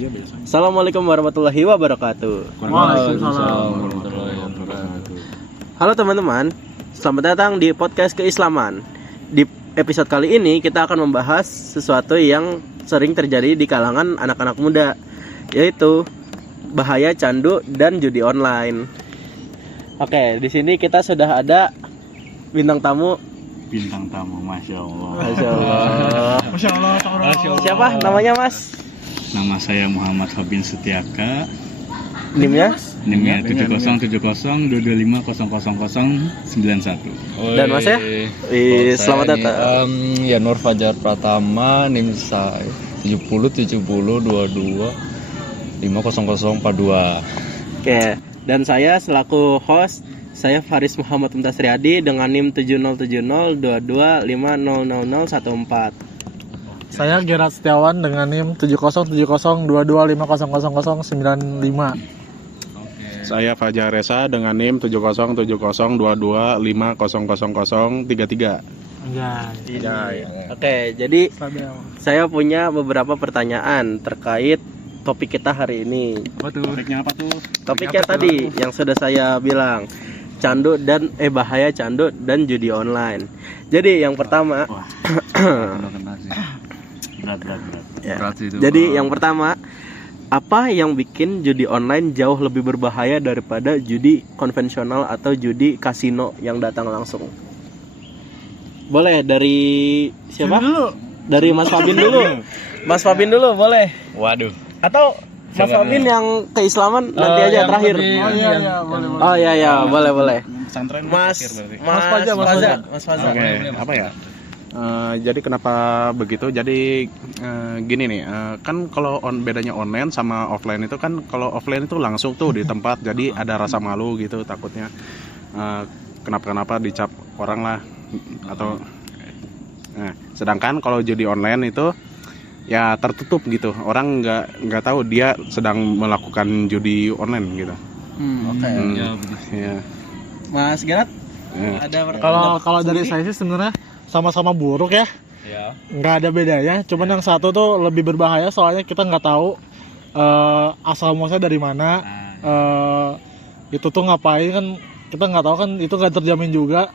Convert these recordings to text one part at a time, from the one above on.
Assalamualaikum warahmatullahi wabarakatuh. Waalaikumsalam warahmatullahi wabarakatuh. Halo teman-teman, selamat datang di podcast Keislaman. Di episode kali ini kita akan membahas sesuatu yang sering terjadi di kalangan anak-anak muda, yaitu bahaya candu dan judi online. Oke, di sini kita sudah ada bintang tamu. Masya Allah. Masya Allah. Siapa namanya, Mas? Nama saya Muhammad Fabin Setiaka. NIM-nya? NIM-nya 7070000091. Dan Mas ya? Selamat datang. Ya Nur Fajar Pratama, NIM saya 707022500042. Oke, dan saya selaku host, saya Faris Muhammad Mumtaz Riyadi dengan NIM 707022500014. Saya Gerard Setiawan dengan NIM 707022500095. Saya Fajar Reza dengan NIM 707022500033. Ya. Oke, jadi saya punya beberapa pertanyaan terkait topik kita hari ini. Topiknya apa tuh? Topiknya tadi yang sudah saya bilang, candu dan bahaya candu dan judi online. Jadi yang pertama, Berat. ya. Jadi yang pertama, apa yang bikin judi online jauh lebih berbahaya daripada judi konvensional atau judi kasino yang datang langsung? Boleh dari siapa? Dari Mas Fabin dulu. Mas Fabin dulu boleh. Waduh. Atau Mas Fabin yang keislaman nanti aja terakhir. Boleh. Oh iya, boleh. Pesantren Mas Fajar. Oke, apa ya? Jadi kenapa begitu? Jadi gini nih, kan kalau bedanya online sama offline itu kan, kalau offline itu langsung tuh di tempat, jadi ada rasa malu gitu, takutnya kenapa dicap orang lah atau. Nah, sedangkan kalau judi online itu ya tertutup gitu, orang nggak tahu dia sedang melakukan judi online gitu. Oke. Ya. Mas Gerard, Ya. ada Kalau dari saya sih sebenarnya sama-sama buruk ya. Nggak ada bedanya. Cuman yang satu tuh lebih berbahaya soalnya kita nggak tahu asal muasalnya dari mana. Itu tuh ngapain kan kita nggak tahu kan, itu nggak terjamin juga.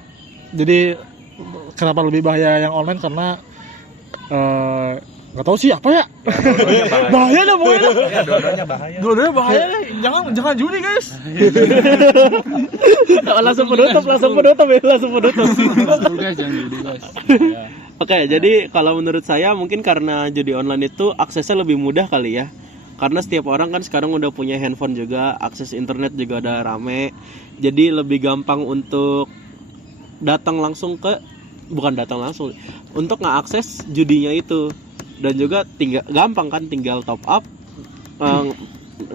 Jadi kenapa lebih bahaya yang online karena nggak tahu sih apa ya. Bahaya dah pokoknya. Dua-duanya bahaya deh. Jangan judi guys. langsung penutup. Oke, jadi kalau menurut saya mungkin karena judi online itu aksesnya lebih mudah kali ya. Karena setiap orang kan sekarang udah punya handphone juga, akses internet juga udah rame. Jadi lebih gampang untuk untuk ngeakses judinya itu. Dan juga tinggal top up,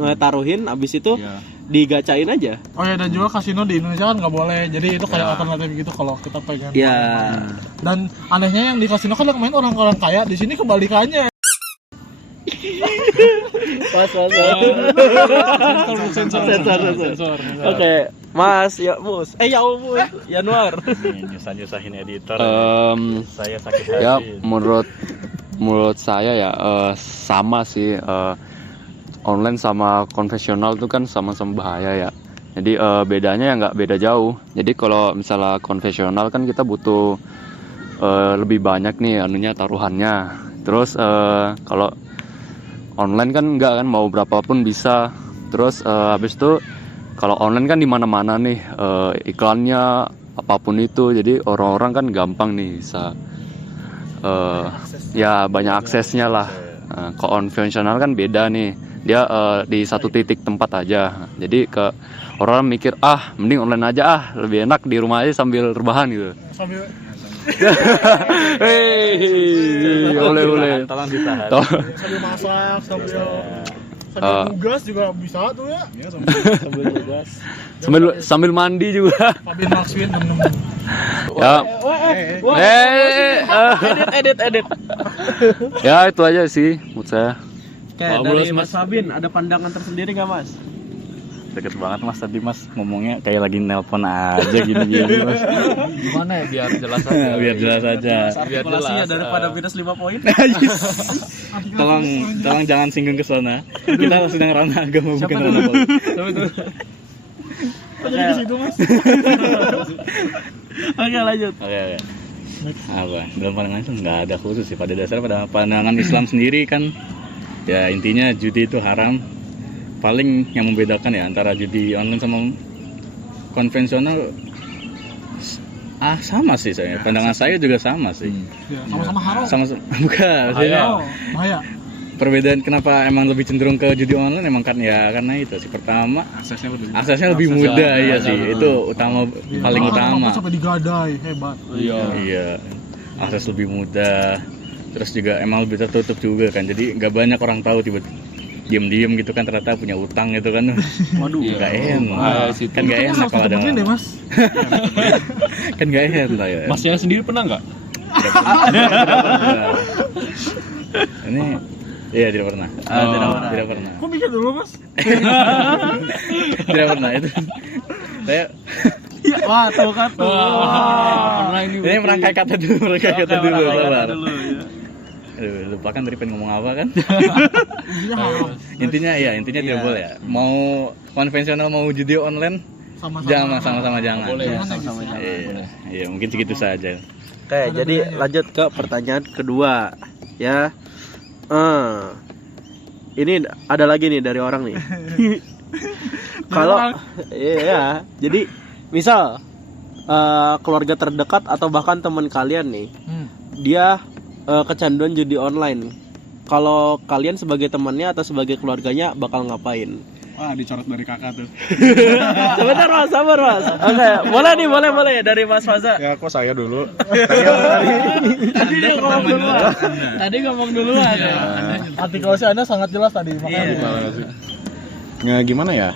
ngetaruhin, abis itu digacain aja. Oh ya, dan juga kasino di Indonesia kan nggak boleh. Jadi itu kayak alternatif gitu kalau kita pengen. Ya. Dan anehnya yang di kasino kan yang main orang-orang kaya, di sini kebalikannya. Pas. Sensor. Oke, Mas Yanuar. Nyusahin editor. Saya sakit hati. Ya menurut saya ya sama sih, online sama konvensional itu kan sama-sama bahaya ya. Jadi bedanya ya nggak beda jauh. Jadi kalau misalnya konvensional kan kita butuh lebih banyak nih taruhannya. Terus kalau online kan enggak kan, mau berapapun bisa. Terus habis itu kalau online kan di mana-mana nih iklannya apapun itu. Jadi orang-orang kan gampang nih bisa ya banyak aksesnya lah. Kalau konvensional kan beda nih. Dia di satu titik tempat aja. Jadi orang mikir mending online aja, lebih enak di rumah aja sambil rebahan gitu. Boleh. Tolong ditahan. Sambil masak, sambil tugas juga bisa tuh ya. Sambil mandi juga. Fabin Maxwin temen-temen. Ya. Edit. Ya itu aja sih menurut saya. Oke, dari Mas Fabin ada pandangan tersendiri nggak Mas? Deket banget Mas tadi Mas ngomongnya kayak lagi nelpon aja gini-gini Mas. Gimana ya biar jelas aja. Biar jelas aja. Biar jelas daripada minus 5 poin. Tolong jangan singgung ke sana. Kita sedang ranah agama bukan ranah politik. Jadi ke situ Mas. Oke, lanjut. Oke. Apa? Dalam pandangan itu nggak ada khusus sih. Pada dasarnya pada pandangan Islam sendiri kan, ya intinya judi itu haram. Paling yang membedakan ya antara judi online sama konvensional, sama sih saya. Pandangan saya juga sama sih. Ya, sama-sama haram. Bukan. Maksudnya Bahaya. perbedaan kenapa emang lebih cenderung ke judi online emang kan ya karena itu sih. Pertama aksesnya lebih mudah ya sih. Itu paling utama. Sampai digadai, hebat. Iya, akses lebih mudah. Terus juga emang lebih tertutup juga kan. Jadi nggak banyak orang tahu tiba-tiba diem gitu kan ternyata punya utang gitu kan. Waduh, nggak enak. Kan nggak enak kalau ada. Deh, Mas. Kan nggak enak ya. Masnya sendiri pernah nggak? Ini iya tidak pernah. Tidak pernah. Kok mikir dulu, Mas? Tidak pernah itu. Saya Wah, tuh kan. Pernah ini merangkai kata dulu, sabar. Dulu, ya. Aduh, lupa kan tadi pengen ngomong apa kan? Intinya haram. Intinya tidak boleh ya. Mau konvensional mau judi online sama-sama jangan. Boleh, Ya. sama-sama jangan. Iya, mungkin segitu saja. Oke, jadi lanjut ke pertanyaan kedua ya. Ini ada lagi nih dari orang nih. Kalau iya, jadi misal keluarga terdekat atau bahkan teman kalian nih, dia kecanduan judi online. Kalau kalian sebagai temannya atau sebagai keluarganya bakal ngapain? Wah, dicoret dari kakak tuh. Sebentar Mas, sabar Mas. Oke, boleh dari Mas Faza. Ya, kok saya dulu. Tadi dia ngomong duluan. Tadi ngomong duluan. Artikulasi Anda sangat jelas tadi, makanya. Nggak gimana ya?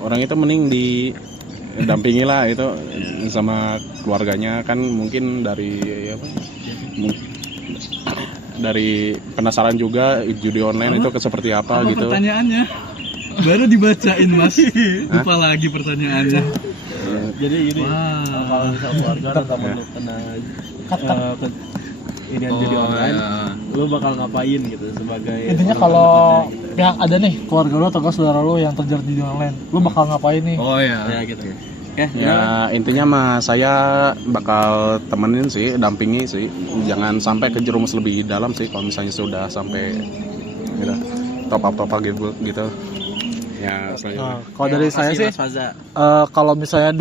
Orang itu mending didampingi lah itu sama keluarganya kan mungkin dari penasaran juga judi online itu seperti apa gitu. Pertanyaannya baru dibacain Mas. Lupa lagi pertanyaannya. Jadi gini, kalau misal keluarga atau temen lu kena inian judi online, lu bakal ngapain gitu sebagai Intinya kalau pihak ada nih keluarga lu atau saudara lu yang terjerat judi online, lu bakal ngapain nih? Oh iya. ya gitu. Ya intinya mah saya bakal temenin sih, dampingi sih, jangan sampai kejerumus lebih dalam sih kalau misalnya sudah sampai gitu, top up gitu. Ya selanjutnya. Kalau dari saya sih, Mas Faza. kalau misalnya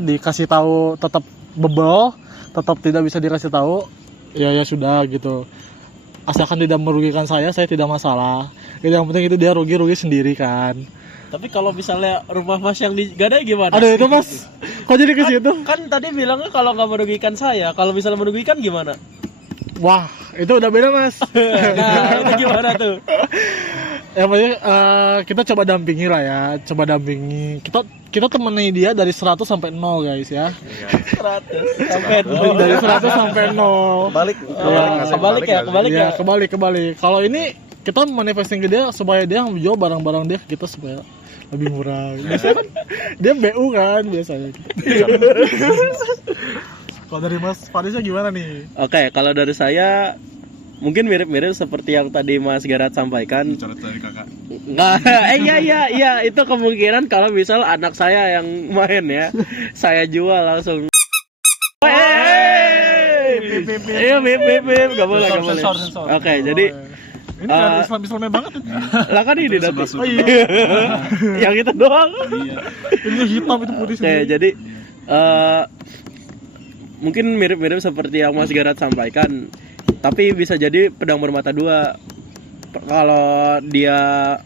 dikasih tahu tetap bebel, tetap tidak bisa dikasih tahu, ya sudah gitu. Asalkan tidak merugikan saya tidak masalah. Yang penting itu dia rugi sendiri kan. Tapi kalau misalnya rumah Mas yang digadai gimana? Aduh itu Mas, kok jadi ke situ? Kan tadi bilangnya kalau nggak merugikan saya, kalau misalnya merugikan gimana? Wah, itu udah beda Mas. Nah, itu gimana tuh? Ya pokoknya kita coba dampingi lah ya, kita temani dia dari 100 sampai 0 guys ya. 100 sampai 0. Dari 100 sampai 0. Kebalik. Kalau ini kita manifesting ke dia supaya dia jual barang-barang dia ke kita supaya lebih murah. Biasanya kan dia BU kan biasanya. Kalau dari Mas Farisnya gimana nih? Oke, kalau dari saya mungkin mirip-mirip seperti yang tadi Mas Garat sampaikan. Dicoret dari kakak. Nggak, iya itu kemungkinan kalau misal anak saya yang main ya, saya jual langsung. Bip, nggak boleh. Oke, jadi Ini kan Islamnya banget. lah kan ini nanti. Oh iya. Yang itu doang. Ini hitam itu putih Oke, sendiri. jadi mungkin mirip-mirip seperti yang Mas Garat sampaikan, tapi bisa jadi pedang bermata dua. Kalau dia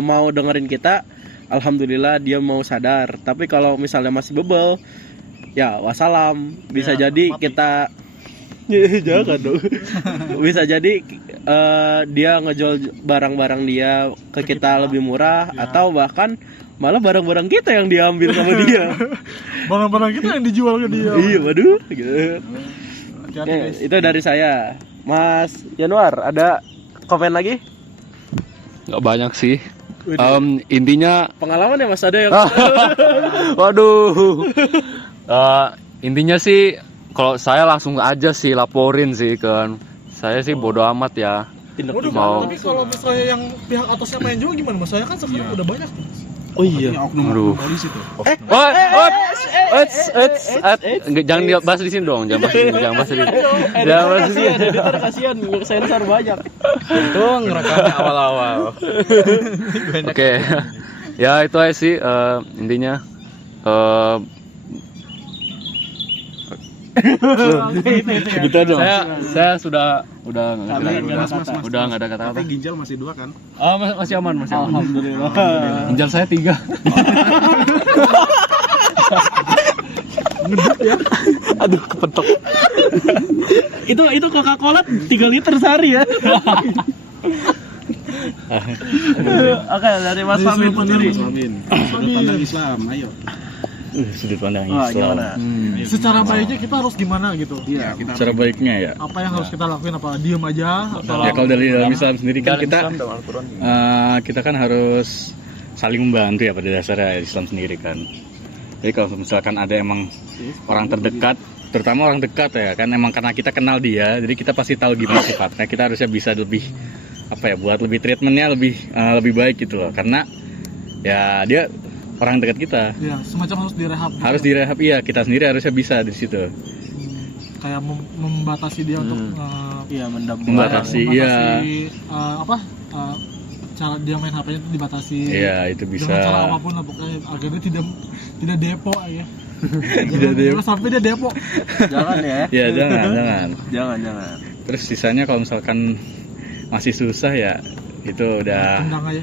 mau dengerin kita, alhamdulillah dia mau sadar. Tapi kalau misalnya masih bebel, ya wassalam. Bisa jadi mati. kita jangan dong. Bisa jadi dia ngejual barang-barang dia ke kita lebih murah, atau bahkan malah barang-barang kita yang diambil sama dia. Barang-barang kita yang dijual ke dia. Iya, waduh gitu. Hati-hati, guys. Itu dari saya. Mas Januar, ada komen lagi? nggak banyak sih. Intinya Pengalaman ya Mas ada yang waduh. Intinya sih kalau saya langsung aja sih laporin sih kan. Saya sih bodo amat ya. tindak Waduh, Mau. tapi kalau misalnya yang pihak atasnya main juga gimana Mas? Saya kan sebenarnya udah banyak tuh. Oh iya. Aduh. Polisi tuh. Jangan dibahas di sini dong, jangan bahas di sini, jangan bahas di sini. Jangan bahas di sini. Editor kasihan sensor banyak. Itu ngerekamnya awal-awal. Oke. Ya itu aja sih intinya. Gitu aja. Saya sudah nggak ada kata-kata. Tapi ginjal masih 2 kan? Oh, masih aman, masih aman. Alhamdulillah. Ginjal saya 3. Aduh kepentok. itu Coca-Cola 3 liter sehari ya. Oke, dari Mas Famin sendiri. Sudut pandang Islam, ayo. Sudut pandang Wah, Islam. gimana? Secara baiknya kita harus gimana gitu? Iya, kita Cara baiknya ya. Apa yang harus kita lakuin? Apa diem aja? Atau Ya kalau dari dalam Islam sendiri kan kita kan harus saling membantu ya pada dasarnya Islam sendiri kan. Jadi kalau misalkan ada emang orang terdekat, terutama orang dekat ya kan, emang karena kita kenal dia, jadi kita pasti tahu gimana sifatnya. Kita harusnya bisa lebih buat lebih treatmentnya lebih baik gitu loh. Karena ya dia orang dekat kita. ya semacam harus direhab. gitu. Harus direhab, iya, kita sendiri harusnya bisa di situ. Kayak membatasi dia untuk Iya, Membatasi, iya. Cara dia main HP-nya itu dibatasi. Iya, itu bisa. Dengan cara apapun lah pokoknya akhirnya tidak depo ya. Tidak depo. Jangan sampai dia depo. Jangan ya. Ya, jangan. Jangan. Terus sisanya kalau misalkan masih susah ya itu udah Tendang aja.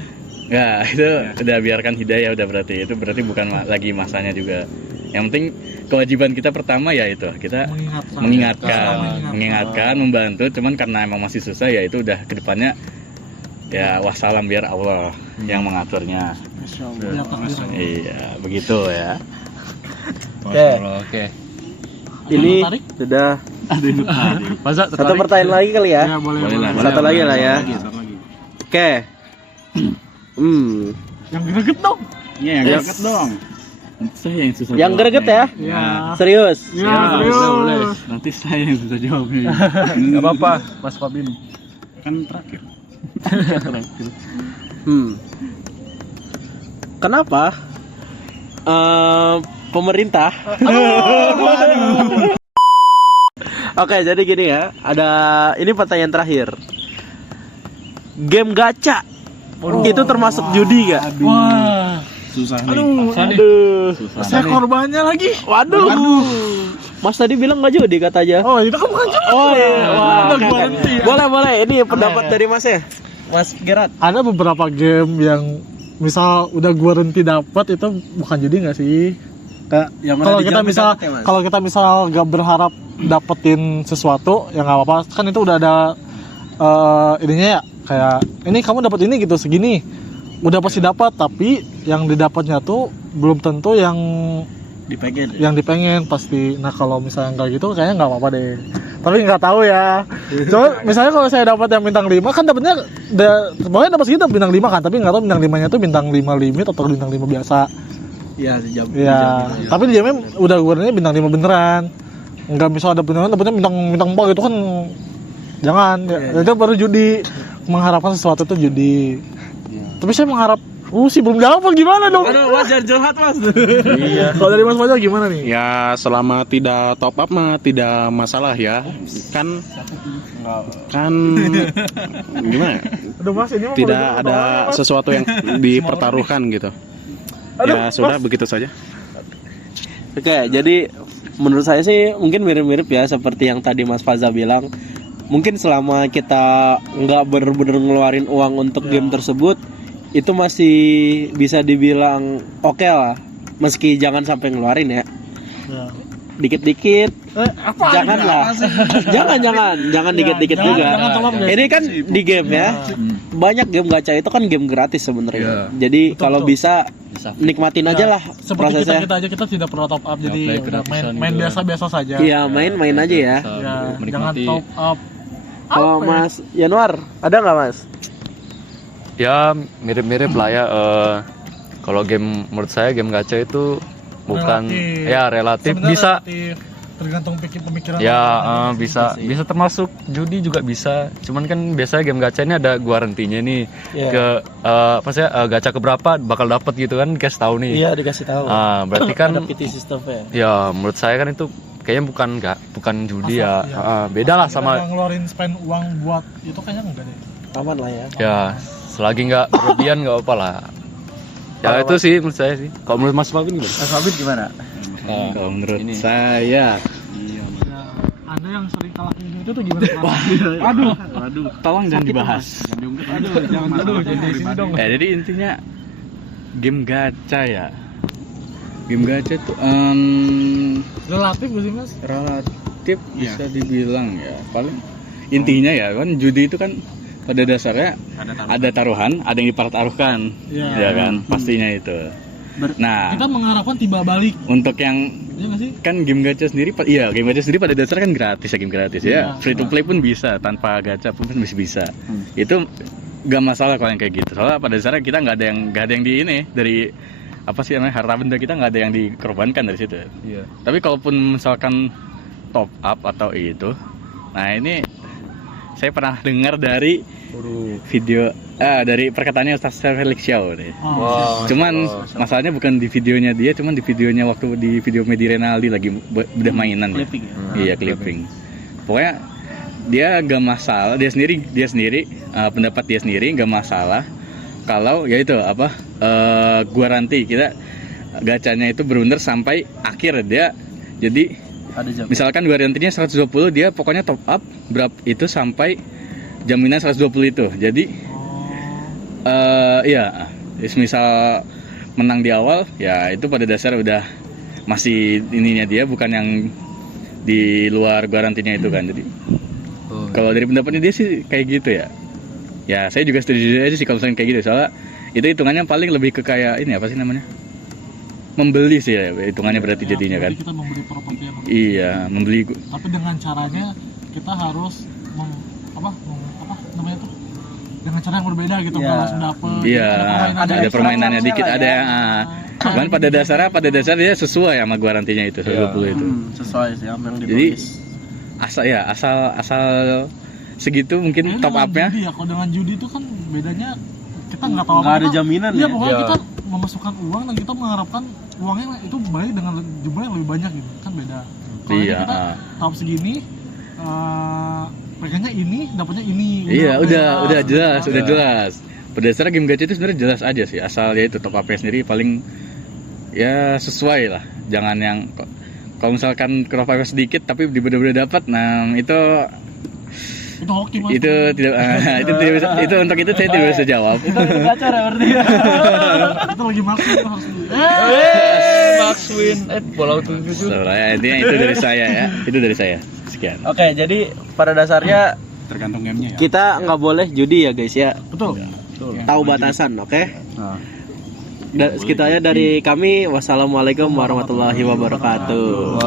ya itu udah biarkan hidayah, udah berarti bukan lagi masanya juga. Yang penting kewajiban kita pertama ya itu kita mengingatkan, membantu. Cuman karena emang masih susah ya itu udah kedepannya ya wassalam, biar Allah yang mengaturnya. Ya, takdir. Iya begitu ya. Oke. Ini Tarik? sudah Masa satu pertanyaan lagi kali ya. Ya, boleh. lah. Satu lagi lah ya. satu lagi. Oke. Yang greget dong. Iya yang Yes. greget dong. Saya yang susah. Yang greget ya? Ya. Serius. Ya, serius. Nanti saya yang susah jawabnya. Gak apa-apa, Mas Fabin. Kan terakhir. Kenapa pemerintah? Oke, jadi gini ya. Ini pertanyaan terakhir. Game gacha itu termasuk judi gak? Wah. Susah nih. Aduh. Saya korbannya lagi. Waduh. Mas tadi bilang nggak judi katanya. Oh, itu kan bukan juga. Oh iya. Wah, Udah oke, gua oke. henti ya. Boleh. Ini pendapat dari Mas ya. Mas Gerard. Ada beberapa game yang misal udah gua renti dapat itu bukan judi nggak sih? Kayak Yang mana kalau kita dijamin misal dapet ya, Mas? kalau kita misal gak berharap dapetin sesuatu ya nggak apa-apa, kan itu udah ada ininya ya, kayak ini kamu dapat ini gitu segini, udah pasti dapat, tapi yang didapatnya tuh belum tentu yang dipengen pasti. Nah kalau misalnya nggak gitu kayaknya nggak apa-apa deh, tapi nggak tahu ya. Coba misalnya kalau saya dapat yang bintang 5 kan dapatnya pokoknya dapat segitu bintang 5 kan, tapi nggak tahu bintang 5 nya tuh bintang 5 limit atau bintang 5 biasa. Iya, Iya, tapi di jamnya udah gue bintang 5 beneran. Enggak bisa ada beneran dapetnya bintang 4 gitu kan. Jangan, itu baru judi. Mengharapkan sesuatu itu judi. Tapi saya mengharap sih belum dapat, gimana dong? Aduh, wajar curhat Mas. Iya. Kalau dari Mas Fajar gimana nih? Ya selama tidak top up mah tidak masalah ya. Kan gimana? Aduh Mas, ini mah Tidak boleh ada Mas. sesuatu yang dipertaruhkan gitu. Ya sudah begitu saja. Oke, jadi menurut saya sih mungkin mirip-mirip ya seperti yang tadi Mas Faza bilang. Mungkin selama kita nggak bener-bener ngeluarin uang untuk game tersebut, itu masih bisa dibilang oke lah. Meski jangan sampai ngeluarin ya. Dikit-dikit, janganlah. Jangan dikit-dikit juga. jangan tolong, guys. Ini kan di game ya. Banyak game gacha itu kan game gratis sebenarnya. Jadi kalau bisa nikmatin aja lah Seperti prosesnya. kita aja kita tidak perlu top up, jadi Apply udah gratisan main juga. biasa-biasa saja. Iya, main aja ya. Ya, jangan Menikmati. top up. Kalau Apa ya? Mas Januar, ada nggak Mas? Ya mirip-mirip lah ya. Kalau game menurut saya game gacha itu bukan Relatif. ya relatif Sebenarnya bisa relatif, tergantung pemikiran ya orang. bisa termasuk judi juga bisa. Cuman kan biasanya game gacha ini ada garantinya nih Iya. ke apa sih gacha keberapa bakal dapat gitu kan dikasih tahu nih. Iya, dikasih tahu. Berarti kan ada PT sistemnya. ya menurut saya kan itu kayaknya bukan judi ya. Iya. Beda lah Kita sama nggak ngeluarin spend uang buat itu kayaknya enggak deh. Aman lah ya. ya selagi nggak berlebihan nggak apa-apa lah. Ya itu sih menurut saya sih. Kalau menurut Mas Fabin gimana? Mas Fabit gimana? Kalau menurut ini. saya Ya, Anda yang sering kalah itu tuh gimana? Waduh, tolong jangan dibahas. Jadi di sini dong. Jadi intinya game gacha ya. Game gacha itu Relatif gak sih Mas? relatif bisa dibilang ya. Paling intinya ya kan judi itu kan pada dasarnya ada taruhan, ada yang dipertaruhkan. Iya. Ya kan? Pastinya itu. Nah, Kita mengharapkan tiba balik, untuk yang ya nggak sih? kan game gacha sendiri game gacha sendiri pada dasarnya kan gratis ya, game gratis ya. Iya. Free to play pun bisa, tanpa gacha pun bisa. Itu gak masalah kalau yang kayak gitu. Soalnya pada dasarnya kita nggak ada yang di ini dari apa sih namanya harta benda kita nggak ada yang dikorbankan dari situ. Iya. Tapi kalaupun misalkan top up atau itu, nah ini saya pernah dengar dari video dari perkataannya Ustaz Felix Xiao nih. Cuman masalahnya bukan di videonya dia, cuman di videonya waktu di video Medi Renaldi lagi udah mainan ya. Clipping ya? Iya, clipping. Pokoknya dia gak masalah, dia sendiri pendapat dia sendiri gak masalah kalau ya itu apa garansi kita gacanya itu berunder sampai akhir dia. Jadi Ada jam. misalkan garantinya 120, dia pokoknya top up berapa itu sampai jaminan 120 itu. Jadi iya, misal menang di awal ya itu pada dasar udah masih ininya dia, bukan yang di luar garantinya itu kan. Jadi kalau dari pendapatnya dia sih kayak gitu ya. Ya saya juga setuju aja sih kalau misalnya kayak gitu. Soalnya itu hitungannya paling lebih ke kayak ini apa sih namanya? Membeli sih ya hitungannya berarti jadinya kan. Jadi kita membeli properti yang Iya, membeli. tapi dengan caranya kita harus apa namanya tuh dengan cara yang berbeda gitu, Iya. nggak langsung dapet. Iya, ada permainannya dikit, lah ada ya. cuman pada dasarnya dia sesuai sama garantinya itu 120 itu. Sesuai sih apa yang Jadi ditulis. asal segitu mungkin Kayaknya top dengan up-nya. judi ya, kalau dengan judi itu kan bedanya kita nggak tahu Nggak ada apa-apa. jaminan Iya, ya? pokoknya Iya. kita memasukkan uang dan kita mengharapkan uangnya itu balik dengan jumlah yang lebih banyak gitu, kan beda. Kalau ini Iya. kita tahap segini pengennya ini, dapatnya ini. Iya, udah jelas. jelas. Berdasarkan game gacha itu sebenarnya jelas aja sih. Asal ya itu top up-nya sendiri paling ya sesuai lah. Jangan yang kalau misalkan crop up sedikit tapi bener-bener dapat, nah itu Itu hoki Mas. itu tidak itu tidak bisa, itu untuk itu saya tidak bisa jawab. Itu gacor ya berarti. Itu lagi maksud itu harus dulu. Max Win bola tujuh. Soalnya intinya itu dari saya ya. Itu dari saya. Sekian. Oke, jadi pada dasarnya Tergantung gamenya ya. kita nggak boleh judi ya guys ya. Betul. Tahu batasan, oke? Sekitarnya dari kami. Wassalamualaikum warahmatullahi wabarakatuh.